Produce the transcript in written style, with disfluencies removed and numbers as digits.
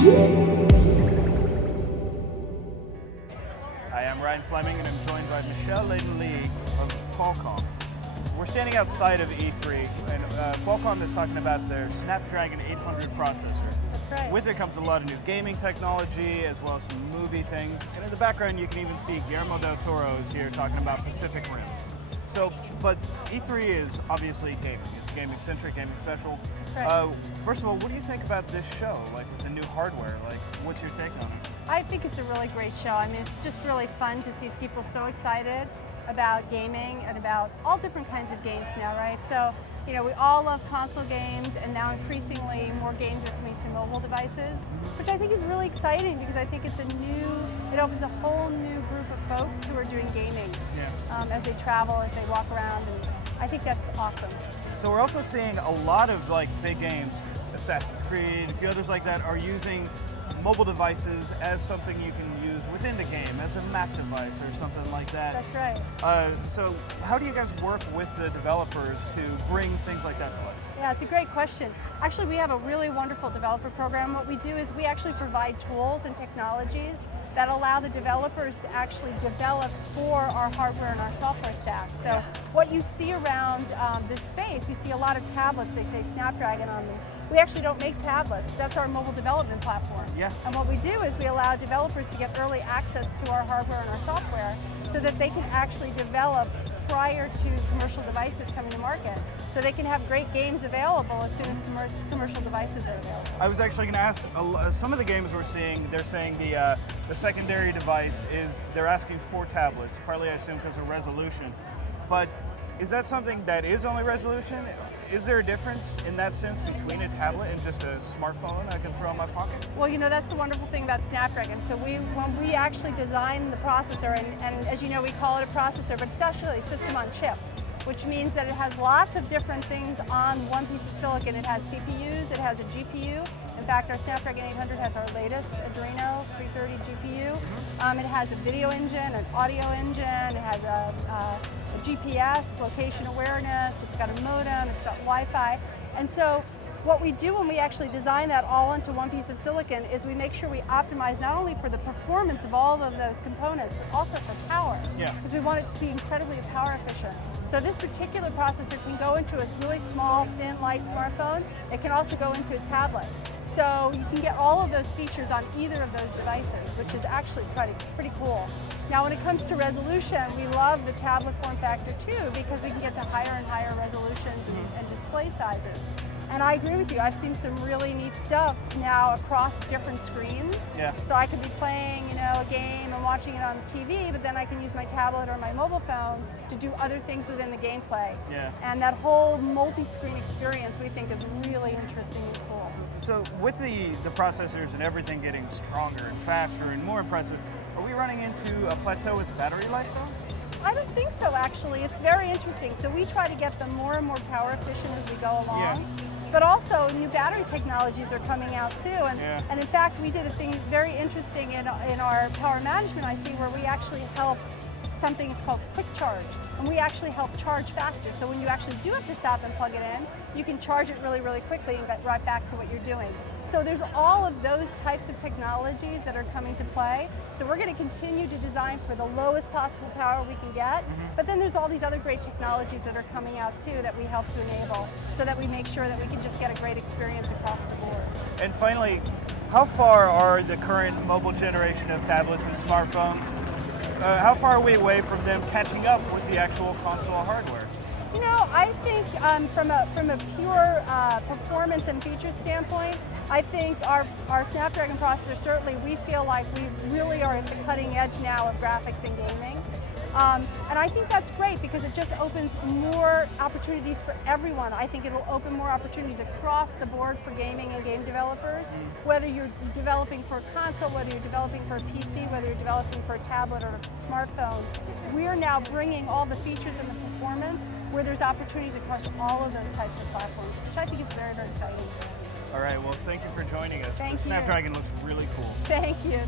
Hi, I'm Ryan Fleming, and I'm joined by Leyden Li of Qualcomm. We're standing outside of E3, and Qualcomm is talking about their Snapdragon 800 processor. That's right. With it comes a lot of new gaming technology, as well as some movie things. And in the background, you can even see Guillermo del Toro is here talking about Pacific Rim. So, but E3 is obviously gaming. It's gaming-centric, gaming special. Right. First of all, what do you think about this show? Like, with the new hardware, like, what's your take on it? I think it's a really great show. I mean, it's just really fun to see people so excited about gaming and about all different kinds of games now, right? So, you know, we all love console games, and now increasingly more games are coming to mobile devices, which I think is really exciting because I think it opens a whole new group of folks who are doing gaming as they travel, as they walk around, and I think that's awesome. So we're also seeing a lot of like big games, Assassin's Creed, a few others like that, are using mobile devices as something you can use within the game, as a map device or something like that. That's right. So how do you guys work with the developers to bring things like that to life? Yeah, it's a great question. Actually, we have a really wonderful developer program. What we do is we actually provide tools and technologies that allow the developers to actually develop for our hardware and our software stack. So what you see around this space, you see a lot of tablets, they say Snapdragon on them. We actually don't make tablets. That's our mobile development platform. Yeah. And what we do is we allow developers to get early access to our hardware and our software so that they can actually develop prior to commercial devices coming to market. So they can have great games available as soon as commercial devices are available. I was actually going to ask, some of the games we're seeing, they're saying the secondary device is, they're asking for tablets, partly I assume because of resolution. But is that something that is only resolution? Is there a difference in that sense between a tablet and just a smartphone I can throw in my pocket? Well, you know, that's the wonderful thing about Snapdragon. So when we actually designed the processor, and as you know, we call it a processor, but it's actually a system on chip, which means that it has lots of different things on one piece of silicon. It has CPUs, it has a GPU. In fact, our Snapdragon 800 has our latest Adreno 330 GPU. It has a video engine, an audio engine, it has a GPS, location awareness, it's got a modem, it's got Wi-Fi. And so what we do when we actually design that all onto one piece of silicon is we make sure we optimize not only for the performance of all of those components, but also for power. Yeah. Because we want it to be incredibly power efficient. So this particular processor can go into a really small, thin, light smartphone. It can also go into a tablet. So you can get all of those features on either of those devices, which is actually pretty cool. Now when it comes to resolution, we love the tablet form factor too, because we can get to higher and higher resolutions and display sizes. And I agree with you, I've seen some really neat stuff now across different screens. Yeah. So I could be playing, you know, a game and watching it on TV, but then I can use my tablet or my mobile phone to do other things within the gameplay. Yeah. And that whole multi-screen experience we think is really interesting and cool. So with the processors and everything getting stronger and faster and more impressive, are we running into a plateau with battery life though? I don't think so, actually. It's very interesting. So we try to get them more and more power efficient as we go along. Yeah. But also new battery technologies are coming out too. And in fact, we did a thing very interesting in our power management IC where we actually help something called quick charge. And we actually help charge faster. So when you actually do have to stop and plug it in, you can charge it really, really quickly and get right back to what you're doing. So there's all of those types of technologies that are coming to play. So we're going to continue to design for the lowest possible power we can get. But then there's all these other great technologies that are coming out too that we help to enable so that we make sure that we can just get a great experience across the board. And finally, how far are the current mobile generation of tablets and smartphones? How far are we away from them catching up with the actual console hardware? You know, I think from a pure performance and feature standpoint, I think our Snapdragon processor, certainly we feel like we really are at the cutting edge now of graphics and gaming. And I think that's great because it just opens more opportunities for everyone. I think it'll open more opportunities across the board for gaming and game developers, whether you're developing for a console, whether you're developing for a PC, whether you're developing for a tablet or a smartphone. We're now bringing all the features and the performance where there's opportunities across all of those types of platforms, which I think is very, very exciting. All right, well, thank you for joining us. Thank the you. Snapdragon looks really cool. Thank you.